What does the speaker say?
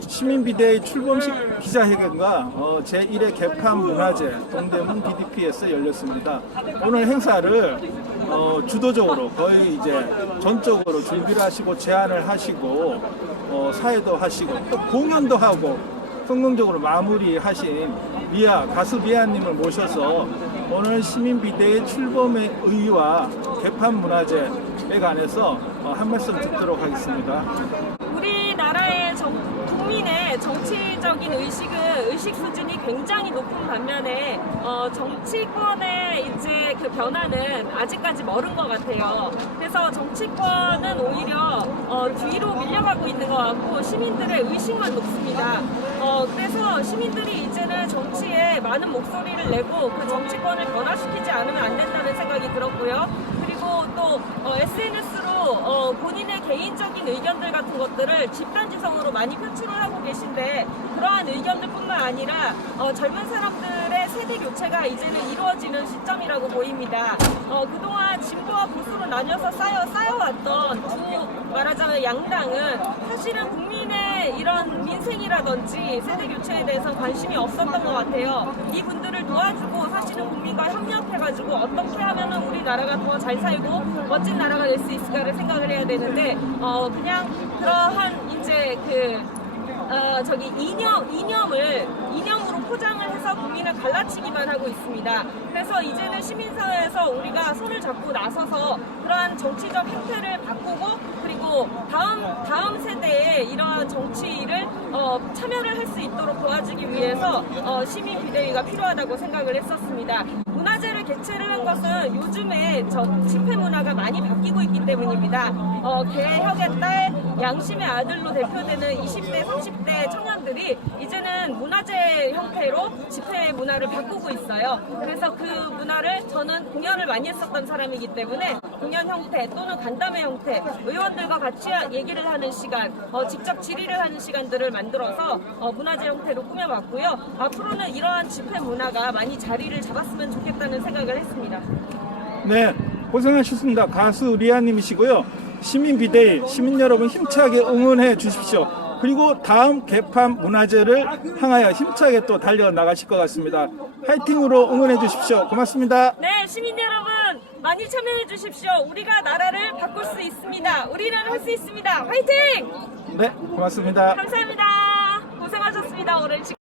시민비대의 출범식 기자회견과 어, 제1회 개판 문화제 동대문 BDP에서 열렸습니다. 오늘 행사를 어, 주도적으로 거의 이제 전적으로 준비를 하시고 제안을 하시고 어, 사회도 하시고 또 공연도 하고 성공적으로 마무리하신 미아 가수 미아님을 모셔서 오늘 시민비대의 출범의 의의와 개판 문화제에 관해서 어, 한 말씀 듣도록 하겠습니다. 정치적인 의식은 의식 수준이 굉장히 높은 반면에 어, 정치권의 이제 그 변화는 아직까지 멀은 것 같아요. 그래서 정치권은 오히려 어, 뒤로 밀려가고 있는 것 같고 시민들의 의식만 높습니다. 어, 그래서 시민들이 이제는 정치에 많은 목소리를 내고 그 정치권을 변화시키지 않으면 안 된다는 생각이 들었고요. 또 SNS로 어, 본인의 개인적인 의견들 같은 것들을 집단지성으로 많이 표출을 하고 계신데 그러한 의견들뿐만 아니라 어, 젊은 사람들의 세대 교체가 이제는 이루어지는 시점이라고 보입니다. 어, 그동안 진보와 보수로 나뉘어서 쌓여 쌓여왔던 두 말하자면 양당은 사실은 국민의 이런 민생이라든지 세대 교체에 대해서 관심이 없었던 것 같아요. 이분들을 도와주고 사실은 국민과 협력해가지고 어떻게 하면 우리나라가 더 잘 살고 멋진 나라가 될 수 있을까를 생각을 해야 되는데 어 그냥 그러한 이제 그 어, 저기 이념, 이념을, 포장을 해서 국민을 갈라치기만 하고 있습니다. 그래서 이제는 시민사회에서 우리가 손을 잡고 나서서 그러한 정치적 행태를 바꾸고 그리고 다음, 다음 세대에 이러한 정치를 어, 참여를 할 수 있도록 도와주기 위해서 어, 시민 비대위가 필요하다고 생각을 했었습니다. 문화제를 개최를 한 것은 요즘에 저 집회 문화가 많이 바뀌고 있기 때문입니다. 어, 개혁의 딸, 양심의 아들로 대표되는 20대, 30대 청년들이 이제는 문화제 형태로 집회 문화를 바꾸고 있어요. 그래서 그 문화를 저는 공연을 많이 했었던 사람이기 때문에 공연 형태 또는 간담회 형태, 의원들과 같이 얘기를 하는 시간, 어, 직접 질의를 하는 시간들을 만들어서 어, 문화제 형태로 꾸며봤고요. 앞으로는 이러한 집회 문화가 많이 자리를 잡았으면 좋겠다는 생각을 했습니다. 네, 고생하셨습니다. 가수 리아님이시고요. 시민 비대위 시민 여러분 힘차게 응원해 주십시오. 그리고 다음 개판 문화제를 향하여 힘차게 또 달려 나가실 것 같습니다. 파이팅으로 응원해 주십시오. 고맙습니다. 네, 시민 여러분 많이 참여해 주십시오. 우리가 나라를 바꿀 수 있습니다. 우리는 할 수 있습니다. 화이팅! 네, 고맙습니다. 감사합니다. 고생하셨습니다. 오늘.